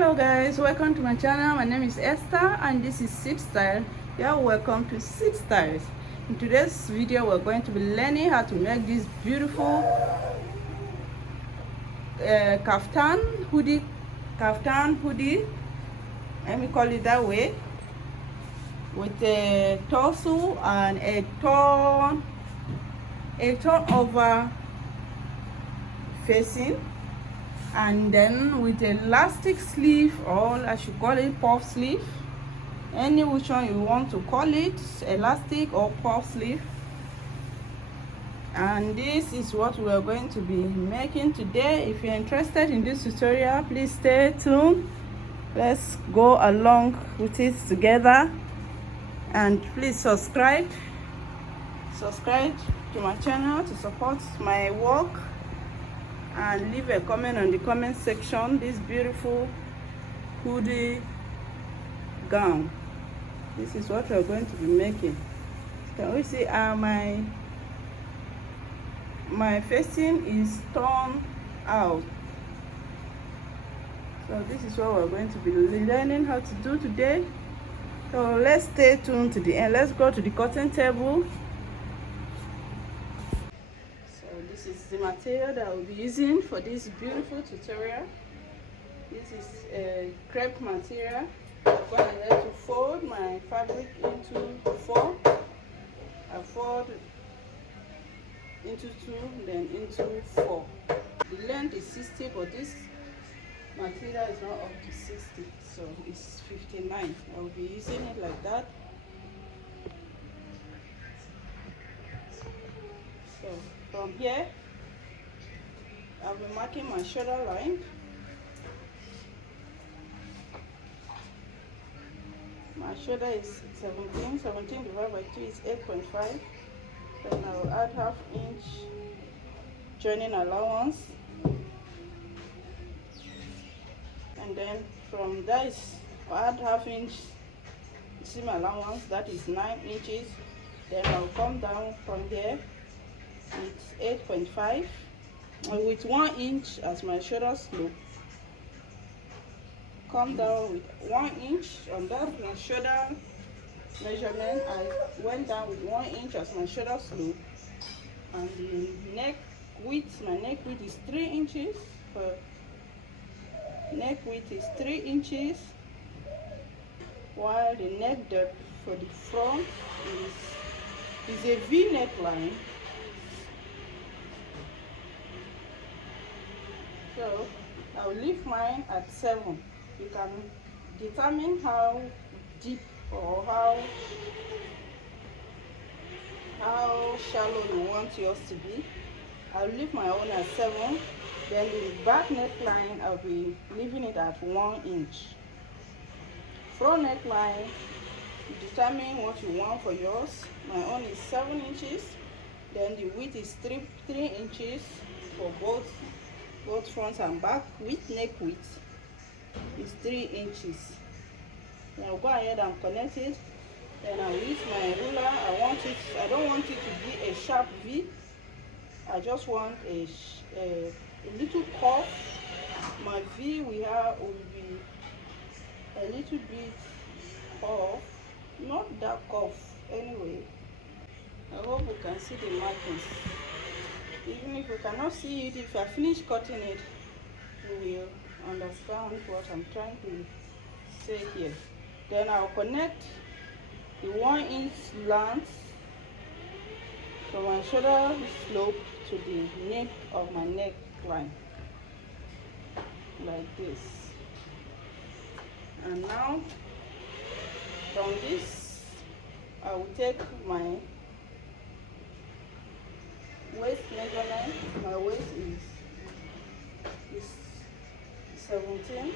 Hello guys, welcome to my channel. My name is Esther and this is Seed Style. Yeah, welcome to Seed Styles. In today's video we're going to be learning how to make this beautiful kaftan hoodie, let me call it that way, with a tassel and a turn over facing, and then with elastic sleeve, or I should call it puff sleeve, any which one you want to call it, elastic or puff sleeve. And this is what we are going to be making today. If you're interested in this tutorial, please stay tuned. Let's go along with it together, and please subscribe to my channel to support my work, and leave a comment on the comment section. This beautiful hoodie gown, this is what we're going to be making. Can we see my facing is torn out, so this is what we're going to be learning how to do today. So let's stay tuned to the end. Let's go to the cutting table. This is the material that I will be using for this beautiful tutorial. This is a crepe material. I'm going to fold my fabric into 4. I fold into 2, then into 4. The length is 60, but this material is not up to 60, so it's 59. I will be using it like that. So from here, I'll be marking my shoulder line. My shoulder is 17 divided by 2 is 8.5. Then I'll add ½ inch joining allowance, and then from that I'll add ½ inch seam allowance, that is 9 inches. Then I'll come down from here with 8.5, and with 1 inch as my shoulder slope. Come down with 1 inch on that my shoulder measurement. I went down with 1 inch as my shoulder slope, and the neck width, my neck width is 3 inches. Neck width is 3 inches, while the neck depth for the front is a V neckline. So I'll leave mine at 7. You can determine how deep or how shallow you want yours to be. I'll leave my own at 7. Then the back neckline, I'll be leaving it at 1 inch. Front neckline, determine what you want for yours. My own is 7 inches. Then the width is 3 inches for both front and back. With neck width is 3 inches. Then I'll go ahead and connect it. Then I'll use my ruler. I don't want it to be a sharp V. I just want a little curve. My V will be a little bit off, not that curve anyway. I hope you can see the markings. Even if you cannot see it, if I finish cutting it, you will understand what I'm trying to say here. Then I'll connect the 1 inch length from my shoulder slope to the nape of my neckline, like this. And now from this, I will take my waist measurement. My waist is 17.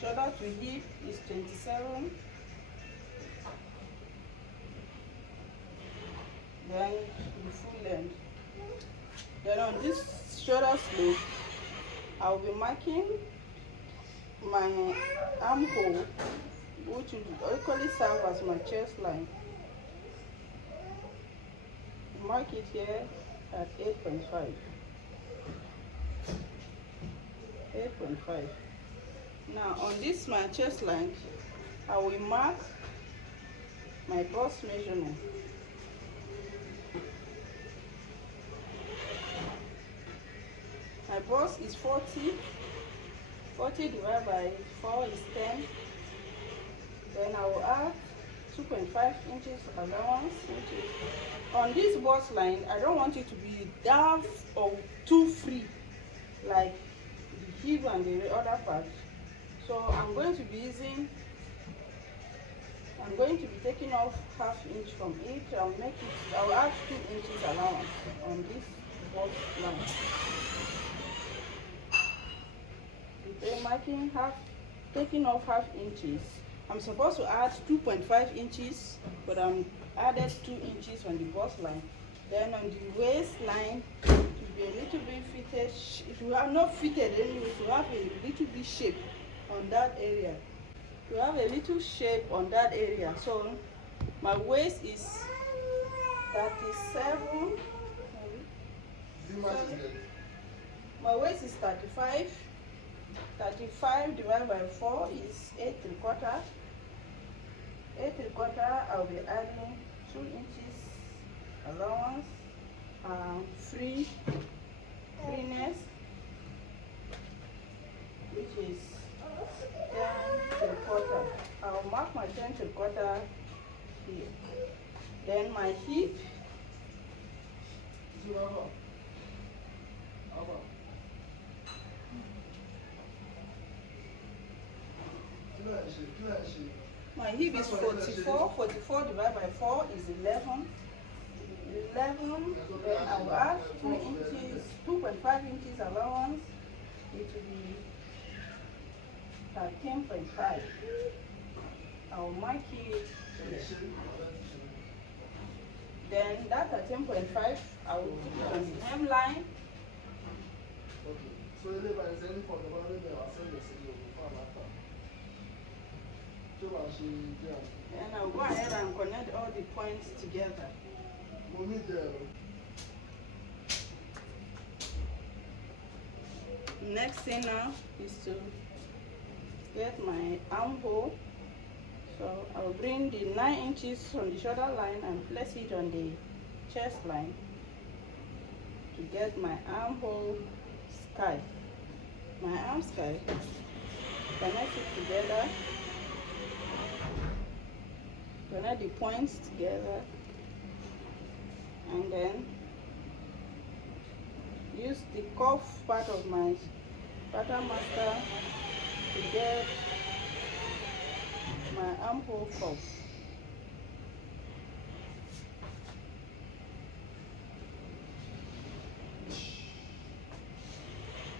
Shoulder to hip is 27. Then the full length. Then on this shoulder slope, I'll be marking my armhole, which will equally serve as my chest line. Mark it here at 8.5. 8.5. Now on this my chest line, I will mark my bust measurement. My bust is 40. 40 divided by 4 is 10. Then I will add 2.5 inches allowance. On this bust line, I don't want it to be that or too free, like the hip and the other part. So I'm going to be taking off half inch from it. I'll add 2 inches allowance on this bust line. Taking off half inches. I'm supposed to add 2.5 inches, but I'm added 2 inches on the bust line. Then on the waistline, it will be a little bit fitted. If you are not fitted anyway, to have a little bit shape on that area. To have a little shape on that area. So my waist is 37. My waist is 35. 35 divided by 4 is 8 3/4. 8 3/4, I'll be adding 2 inches allowance, freeness, which is 10 3/4. I'll mark my 10 3/4 here. Then my hip, my hip is 44. 44 divided by 4 is 11. 11. Then I will add 2 inches, 2.5 inches allowance. It will be 13.5. I will mark it here. Then that 13.5, I will put it on the hemline. And I'll go ahead and connect all the points together. Next thing now is to get my armhole. So I'll bring the 9 inches from the shoulder line and place it on the chest line to get my armhole sky. My arm sky, connect it together. Connect the points together, and then use the cuff part of my pattern master to get my armhole cuff.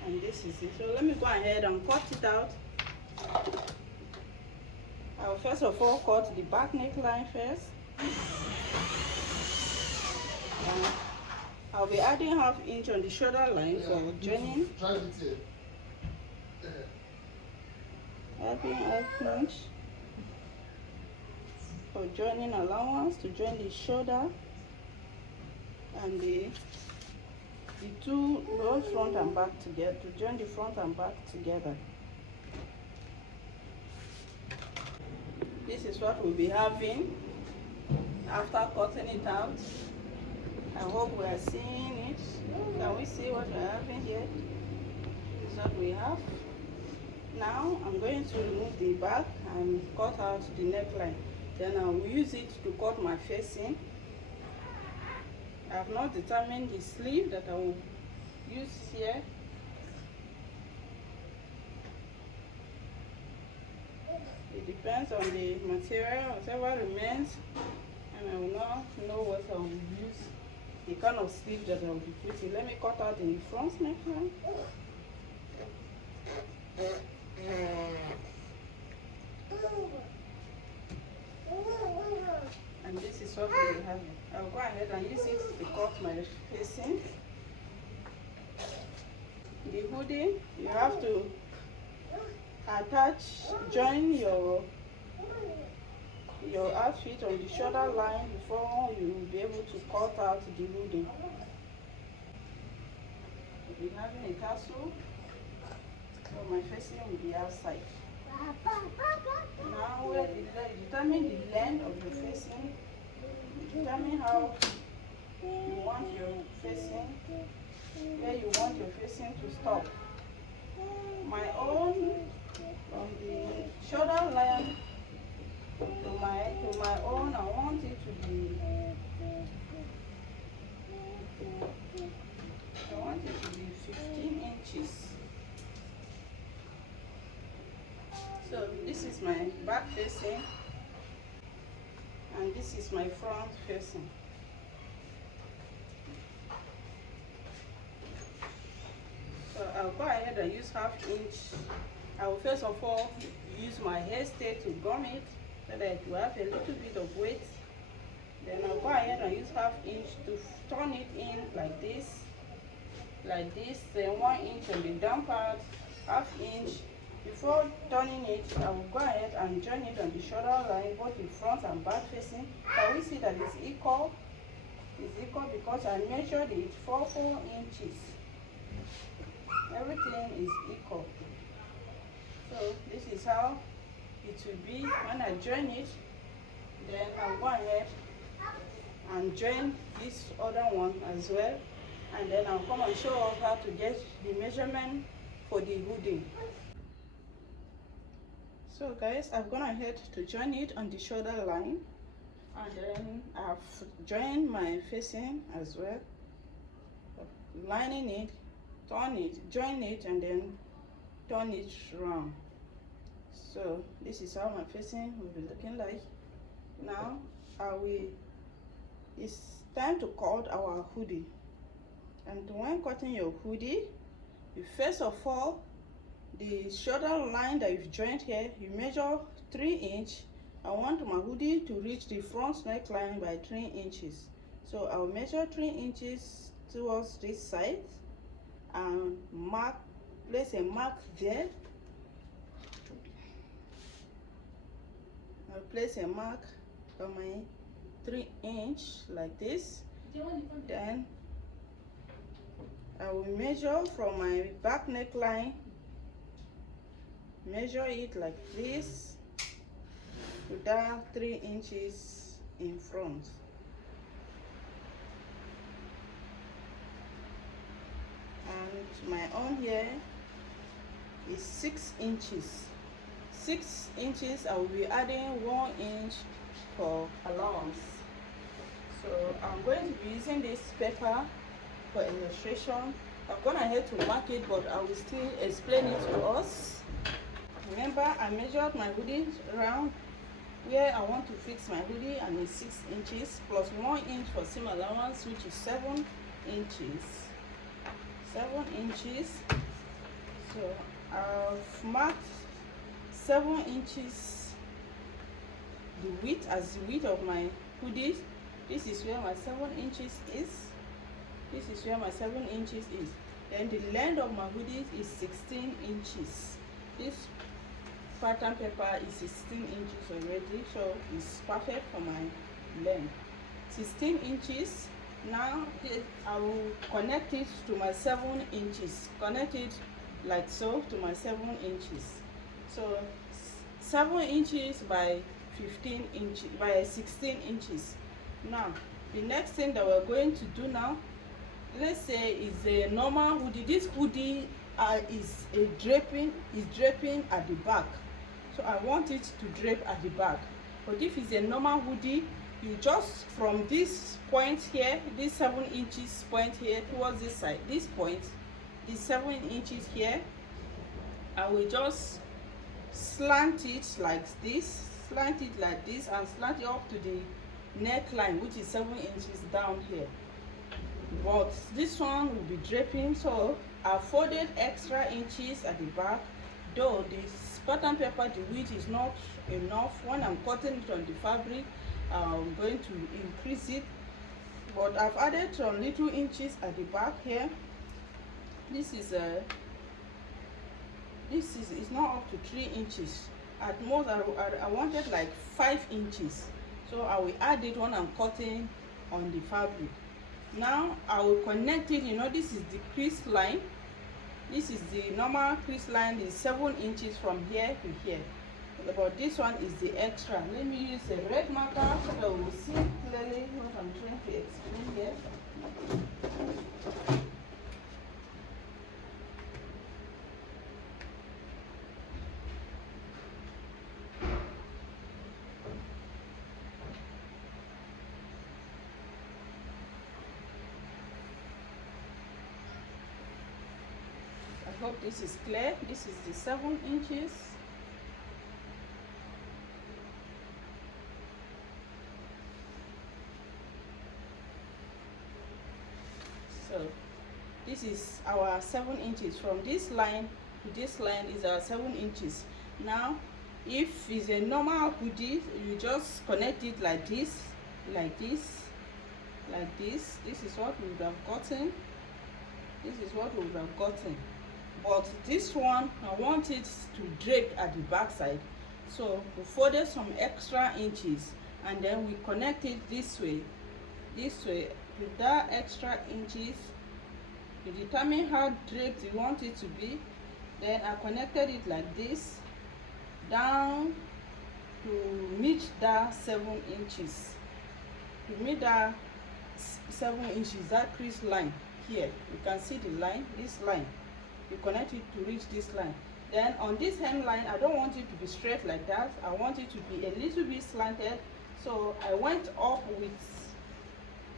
And this is it. So let me go ahead and cut it out. I'll first of all cut the back neckline first. I'll be adding half inch on the shoulder line for joining. Adding half inch for joining allowance to join the shoulder and the two roll front and back together, to join the front and back together. This is what we'll be having after cutting it out. I hope we are seeing it. Can we see what we're having here? This is what we have. Now I'm going to remove the back and cut out the neckline. Then I will use it to cut my facing. I have not determined the sleeve that I will use here. It depends on the material, whatever remains, and I will not know what I will use, the kind of sleeve that I will be putting. Let me cut out the front neckline. And this is what we have. I'll go ahead and use it to cut my facing. The hoodie, you have to join your outfit on the shoulder line before you will be able to cut out the hoodie. We'll be having a tassel. So my facing will be outside. Now where determine the length of your facing, determine how you want your facing, where you want your facing to stop. My own, from the shoulder line to my own, I want it to be 15 inches. So this is my back facing and this is my front facing. So I'll go ahead and use ½ inch. I will first of all use my hairstay to gum it so that it will have a little bit of weight. Then I'll go ahead and use ½ inch to turn it in like this, then 1 inch on the down part, ½ inch. Before turning it, I will go ahead and join it on the shoulder line, both the front and back facing. Can we see that it's equal? It's equal because I measured it 4 inches. Everything is equal. So this is how it will be when I join it. Then I'll go ahead and join this other one as well, and then I'll come and show us how to get the measurement for the hoodie. So guys, I've gone ahead to join it on the shoulder line, and then I've joined my facing as well, lining it, turn it, join it, and then turn it round. So this is how my facing will be looking like. Now it's time to cut our hoodie. And when cutting your hoodie, you first of all, the shoulder line that you've joined here, you measure 3 inches. I want my hoodie to reach the front neckline by 3 inches. So I'll measure 3 inches towards this side and place a mark there. I'll place a mark on my 3 inch like this. Then I will measure from my back neckline, measure it like this to down 3 inches in front. And my own here is 6 inches. 6 inches, I will be adding 1 inch for allowance. So I'm going to be using this paper for illustration. I've gone ahead to mark it, but I will still explain it to us. Remember, I measured my hoodie around where I want to fix my hoodie, and it's 6 inches plus 1 inch for seam allowance, which is 7 inches. 7 inches. So I've marked 7 inches the width as the width of my hoodie. This is where my 7 inches is. This is where my 7 inches is. Then the length of my hoodie is 16 inches. This pattern paper is 16 inches already, so it's perfect for my length. 16 inches. Now I will connect it to my 7 inches. Connect it like so to my 7 inches. So 7 inches by 15 inches by 16 inches. Now the next thing that we're going to do now, let's say is a normal hoodie. This hoodie is draping at the back, so I want it to drape at the back. But if it's a normal hoodie, you just from this point here, this 7 inches point here towards this side, this point, this 7 inches here, I will just slant it like this, and slant it up to the neckline, which is 7 inches down here. But this one will be draping, so I folded extra inches at the back. Though this pattern paper, the width is not enough. When I'm cutting it on the fabric, I'm going to increase it, but I've added some little inches at the back here. This is it's not up to 3 inches. At most I wanted like 5 inches, so I will add it when I'm cutting on the fabric. Now I will connect it. You know, this is the crease line. This is the normal crease line is 7 inches from here to here, but this one is the extra. Let me use a red marker so that we will see clearly what I'm trying to explain here. I hope this is clear. This is the 7 inches. So this is our 7 inches. From this line to this line is our 7 inches. Now if it's a normal hoodie, you just connect it like this, like this, like this. This is what we would have gotten. This is what we would have gotten. But this one, I want it to drape at the back side, so we folded some extra inches and then we connect it this way with that extra inches to determine how draped you want it to be. Then I connected it like this down to meet that 7 inches, to meet that 7 inches, that crease line here. You can see the line, this line. You connect it to reach this line. Then on this hemline, I don't want it to be straight like that. I want it to be a little bit slanted. So I went up with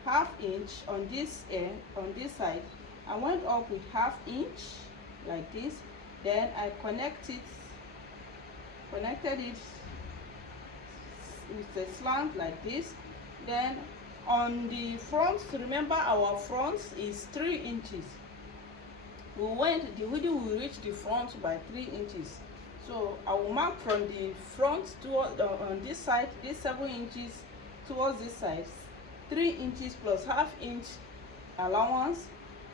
½ inch on this end, on this side. I went up with ½ inch like this. Then I connected it with a slant like this. Then on the front, remember our front is 3 inches. The hoodie will reach the front by 3 inches. So I will mark from the front toward on this side, this 7 inches towards this side, 3 inches plus ½ inch allowance.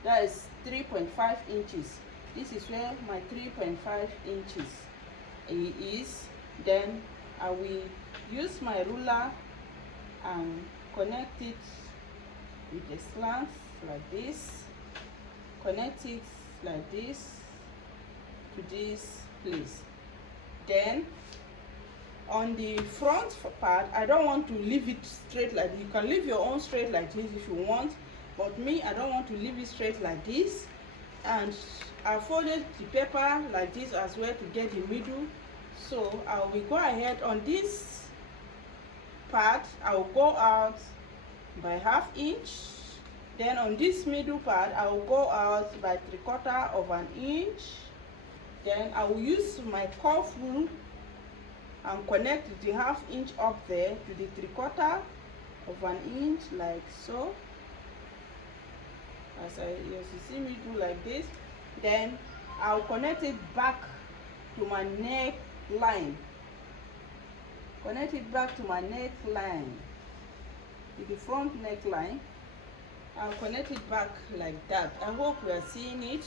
That is 3.5 inches. This is where my 3.5 inches is. Then I will use my ruler and connect it with a slant like this. Connect it like this to this place. Then on the front part, I don't want to leave it straight like this. You can leave your own straight like this if you want, but me, I don't want to leave it straight like this. And I folded the paper like this as well to get the middle. So I will go ahead on this part, I will go out by ½ inch. Then on this middle part, I will go out by 3/4 inch. Then I will use my cuff rule and connect the ½ inch up there to the 3/4 inch like so. As you see me do like this. Then I'll connect it back to my neckline. Connect it back to my neckline, to the front neckline. I'll connect it back like that. I hope we are seeing it.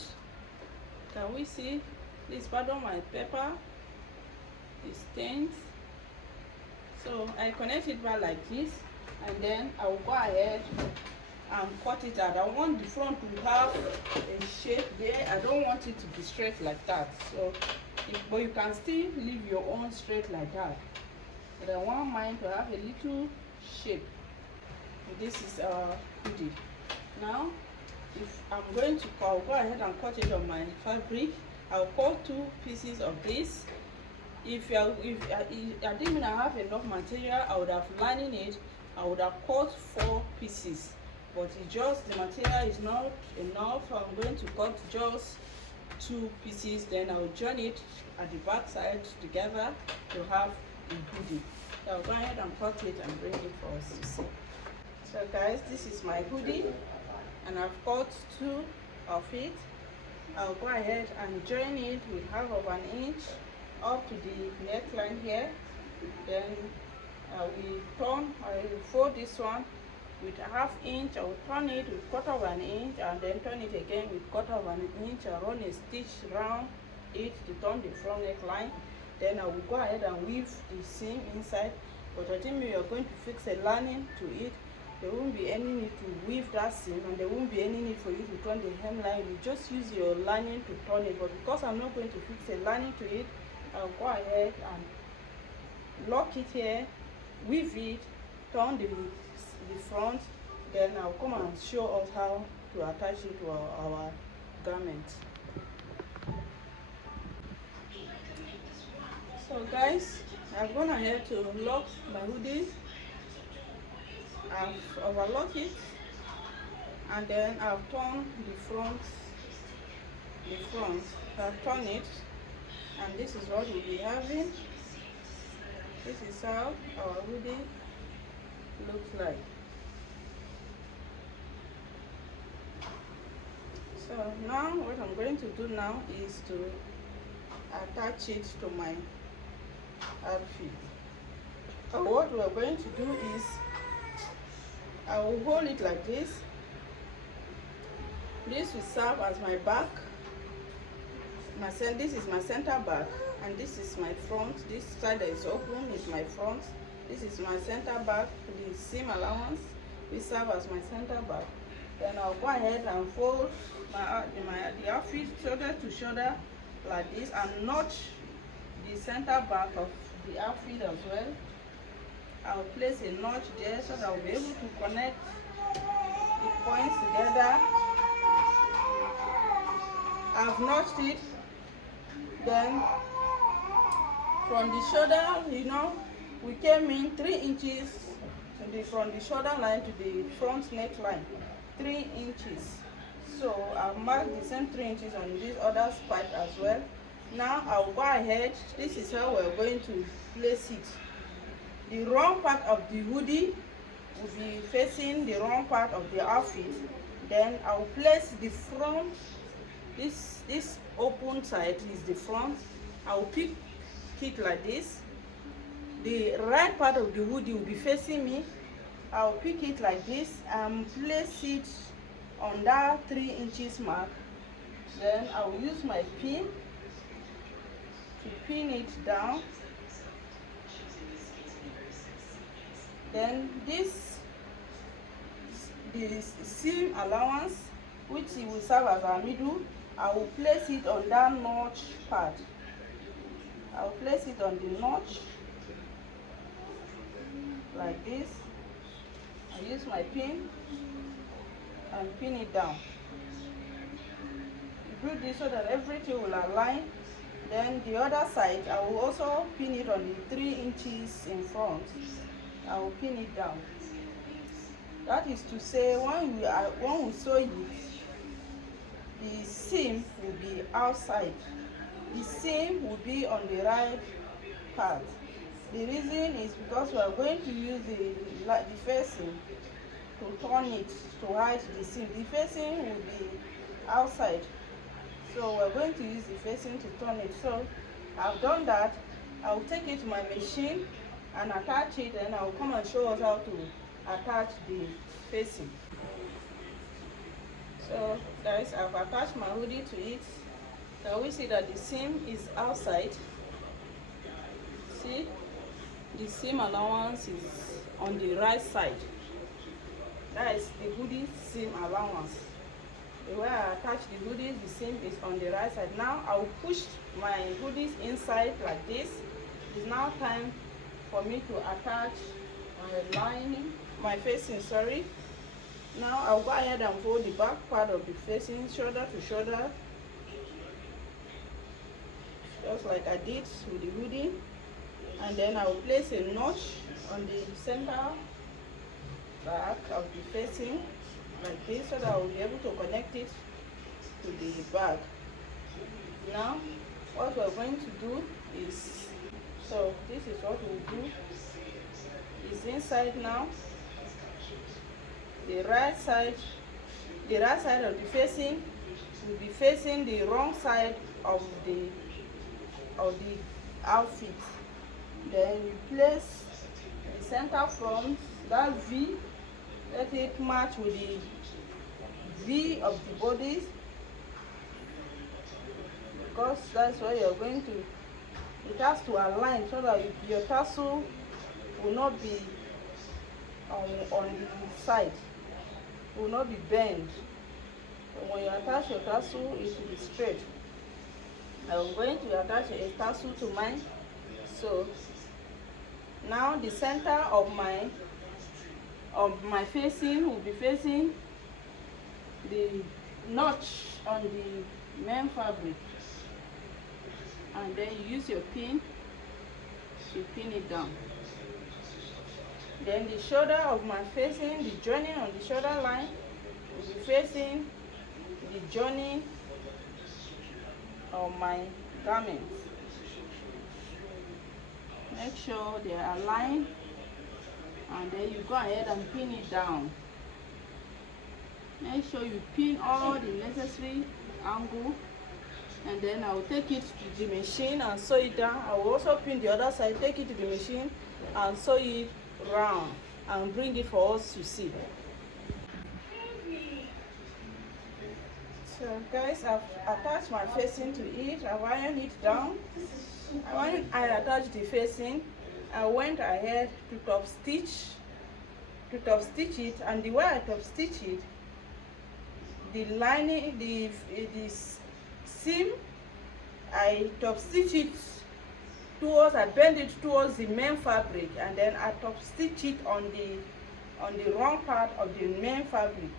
Can we see? Please pardon my paper. It's stained. So I connect it back like this, and then I will go ahead and cut it out. I want the front to have a shape there. I don't want it to be straight like that. So, but you can still leave your own straight like that. But I want mine to have a little shape. This is our hoodie. Now, if I'm going to go ahead and cut it on my fabric, I'll cut 2 pieces of this. If I didn't mean I have enough material, I would have lining it. I would have cut 4 pieces, but it just the material is not enough. I'm going to cut just 2 pieces. Then I'll join it at the back side together to have a hoodie. So I'll go ahead and cut it and bring it for us to see. So guys, this is my hoodie, and I've cut 2 of it. I'll go ahead and join it with ½ inch up to the neckline here. Then I will fold this one with ½ inch. I will turn it with 1/4 inch, and then turn it again with 1/4 inch and run a stitch round it to turn the front neckline. Then I will go ahead and weave the seam inside, but I think we are going to fix a lining to it. there won't be any need to weave that seam, and there won't be any need for you to turn the hemline. You just use your lining to turn it. But because I'm not going to fix a lining to it, I'll go ahead and lock it here, weave it, turn the front, then I'll come and show us how to attach it to our garment. So guys, I've gone ahead to lock my hoodie. I've overlocked it, and then I've turned the front. I've turned it, and this is what we'll be having. This is how our hoodie looks like. So now what I'm going to do now is to attach it to my outfit. So what we're going to do is I will hold it like this. This will serve as my back. This is my center back, and this is my front. This side that is open is my front. This is my center back. The seam allowance will serve as my center back. Then I'll go ahead and fold the outfit shoulder to shoulder like this, and notch the center back of the outfit as well. I'll place a notch there so that I'll be able to connect the points together. I've notched it. Then from the shoulder, we came in 3 inches from the shoulder line to the front neckline, 3 inches. So I've marked the same 3 inches on this other part as well. Now I'll go ahead. This is how we're going to place it. The wrong part of the hoodie will be facing the wrong part of the outfit. Then I'll place the front. This open side is the front. I'll pick it like this. The right part of the hoodie will be facing me. I'll pick it like this and place it on that 3 inches mark. Then I will use my pin to pin it down. Then the seam allowance, which will serve as our middle, I will place it on that notch part. I will place it on the notch like this. I use my pin and pin it down. Do this so that everything will align. Then the other side, I will also pin it on the 3 inches in front. I will pin it down. That is to say, when we sew it, the seam will be outside. The seam will be on the right part. The reason is because we are going to use the facing to turn it to hide the seam. The facing will be outside, so we're going to use the facing to turn it. So I've done that. I will take it to my machine and attach it, and I will come and show us how to attach the facing. So guys, I've attached my hoodie to it. Can we see that the seam is outside? See, the seam allowance is on the right side. That is the hoodie seam allowance. The way I attach the hoodie, the seam is on the right side. Now I will push my hoodies inside like this. It's now time for me to attach my lining, my facing, sorry. Now I'll go ahead and fold the back part of the facing shoulder to shoulder, just like I did with the hoodie. And then I will place a notch on the center back of the facing like this, so that I will be able to connect it to the back. Now what we're going to do is, so this is what we'll do. It's inside now. The right side of the facing will be facing the wrong side of the outfit. Then you place the center front, that V, let it match with the V of the bodies, because that's where you're going to, it has to align so that your tassel will not be on the side. It will not be bent. So when you attach your tassel, it will be straight. I'm going to attach a tassel to mine. So now the center of my facing will be facing the notch on the main fabric, and then you use your pin to pin it down. Then the shoulder of my facing, the joining on the shoulder line will be facing the joining of my garments. Make sure they are aligned, and then you go ahead and pin it down. Make sure you pin all the necessary angle, and then I will take it to the machine and sew it down. I will also pin the other side, take it to the machine and sew it round and bring it for us to see. So guys, I've attached my facing to it. I've ironed it down. When I attached the facing, I went ahead to top stitch it, and the way I top stitch it, the lining, the seam, I top stitch it towards, I bend it towards the main fabric, and then I top stitch it on the wrong part of the main fabric.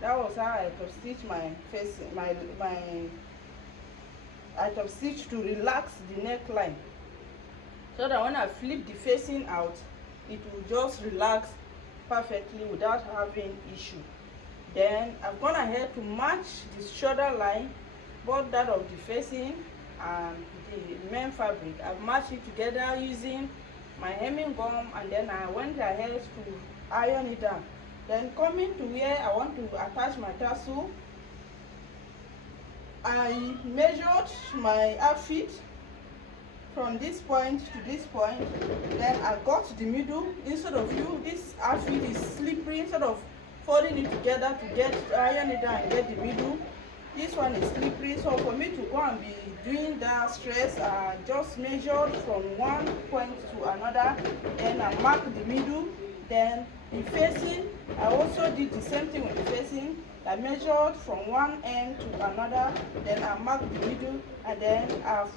That was how I top stitch my facing, I top stitch to relax the neckline, so that when I flip the facing out, it will just relax perfectly without having issue. Then I've gone ahead to match the shoulder line, both that of the facing and the main fabric. I've matched it together using my hemming gum, and then I went ahead to iron it down. Then coming to where I want to attach my tassel, I measured my outfit from this point to this point. Then I got the middle. Instead of this outfit is slippery, instead of folding it together to get iron it down and get the middle, this one is slippery. So for me to go and be doing that stress, I just measured from one point to another, then I marked the middle. Then the facing, I also did the same thing with the facing. I measured from one end to another, then I marked the middle, and then I've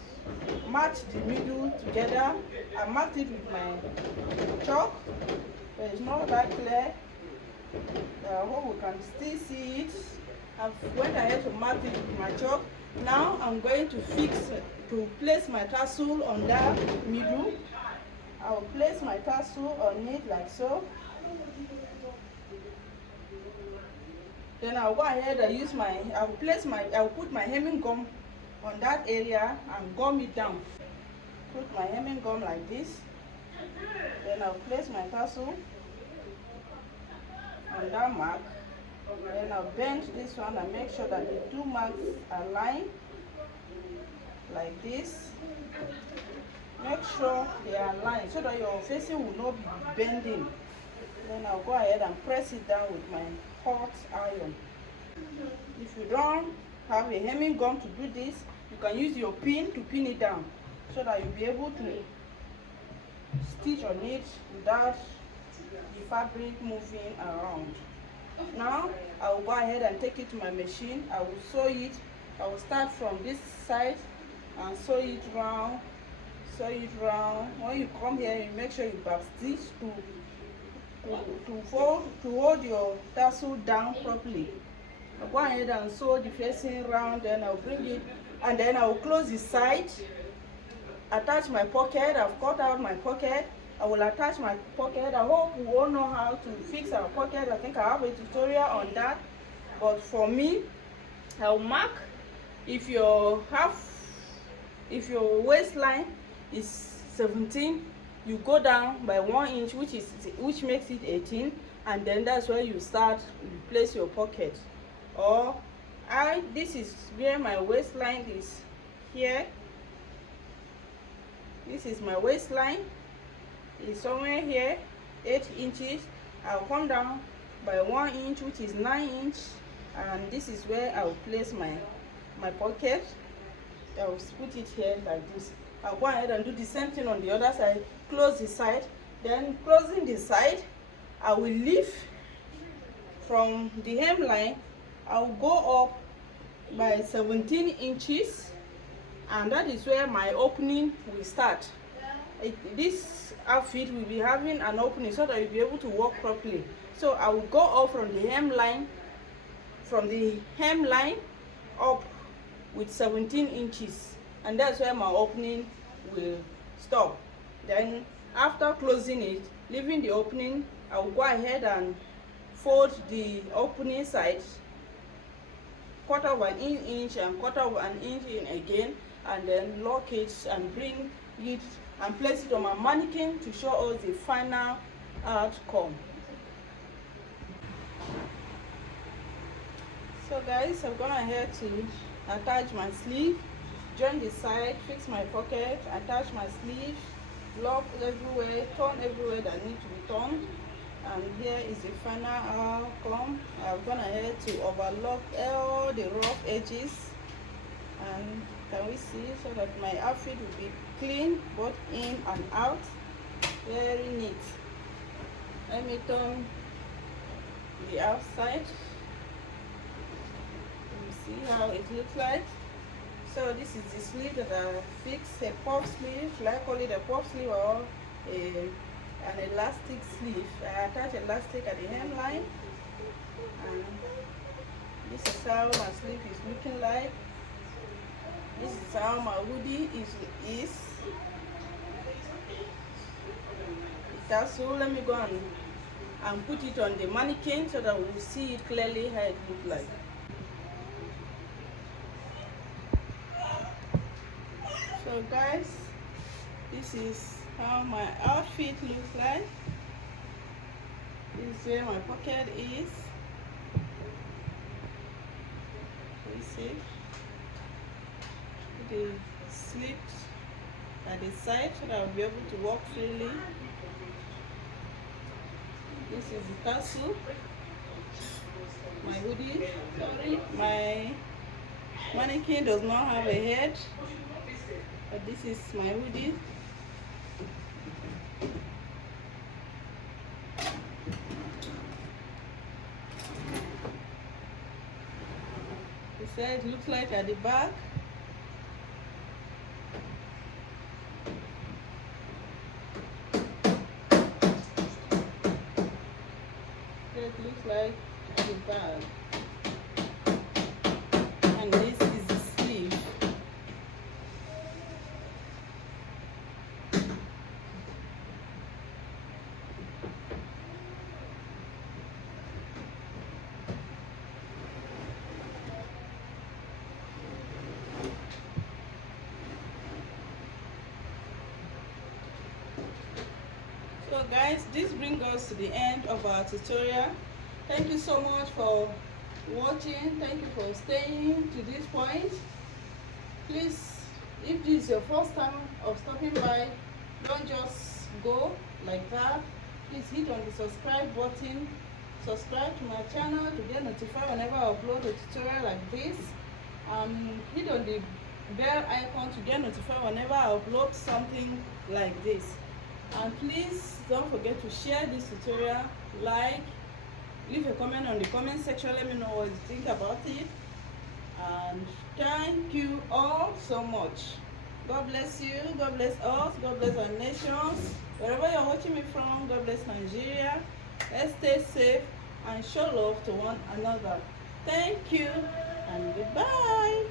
matched the middle together. I marked it with my chalk, but it's not that clear. I hope we can still see it. I went ahead to mark it with my chalk. Now I'm going to place my tassel on that middle. I will place my tassel on it like so. Then I'll go ahead and I'll put my hemming gum on that area and gum it down. Put my hemming gum like this. Then I'll place my tassel on that mark. Then I'll bend this one and make sure that the two marks are aligned like this. Make sure they are aligned so that your facing will not be bending. Then I'll go ahead and press it down with my hot iron. If you don't have a hemming gum to do this, you can use your pin to pin it down so that you'll be able to stitch on it without the fabric moving around. Now I will go ahead and take it to my machine. I will sew it. I will start from this side and sew it round. Sew it round. When you come here, you make sure you back stitch to hold your tassel down properly. I'll go ahead and sew the facing round, then I'll bring it, and then I'll close the side, attach my pocket. I've cut out my pocket. I will attach my pocket. I hope we all know how to fix our pocket. I think I have a tutorial on that, but for me, I'll mark if your waistline is 17, you go down by 1 inch, which makes it 18, and then that's where you place your pocket. Or this is where my waistline is here. This is my waistline. It's somewhere here, 8 inches. I'll come down by 1 inch, which is 9 inch, and this is where I'll place my pocket. I'll put it here like this. I'll go ahead and do the same thing on the other side. Close the side. Then closing the side, I will leave from the hemline. I will go up by 17 inches, and that is where my opening will start. This outfit will be having an opening so that you'll be able to walk properly. So I will go up from the hemline up with 17 inches, and that's where my opening will stop. Then after closing it, leaving the opening, I will go ahead and fold the opening side quarter of an inch and quarter of an inch in again, and then lock it and bring it and place it on my mannequin to show us the final outcome. So guys, I've gone ahead to attach my sleeve, join the side, fix my pocket, attach my sleeve, lock everywhere, turn everywhere that needs to be turned, and here is the final outcome. I've gone ahead to overlock all the rough edges, and can we see, so that my outfit will be clean both in and out, very neat. Let me turn the outside. See how it looks like. So this is the sleeve that I fixed, a puff sleeve. Should I call it a puff sleeve or an elastic sleeve? I attach elastic at the hemline, and this is how my sleeve is looking like. This is how my hoodie is. The tassel, let me go and put it on the mannequin so that we will see it clearly how it looks like. So guys, this is how my outfit looks like. This is where my pocket is. You see the slit at the side so that I'll be able to walk freely. This is the tassel, my hoodie. Sorry, my mannequin does not have a head, but this is my hoodie. This is how it looks like at the back. It looks like at the back. And this is the sleeve. So guys, this brings us to the end of our tutorial. Thank you so much for watching. Thank you for staying to this point. Please, if this is your first time of stopping by, don't just go like that. Please hit on the subscribe button. Subscribe to my channel to get notified whenever I upload a tutorial like this. Hit on the bell icon to get notified whenever I upload something like this. And please don't forget to share this tutorial, like, leave a comment on the comment section. Let me know what you think about it. And thank you all so much. God bless you, God bless us, God bless our nations. Wherever you're watching me from, God bless Nigeria. Let's stay safe and show love to one another. Thank you and goodbye.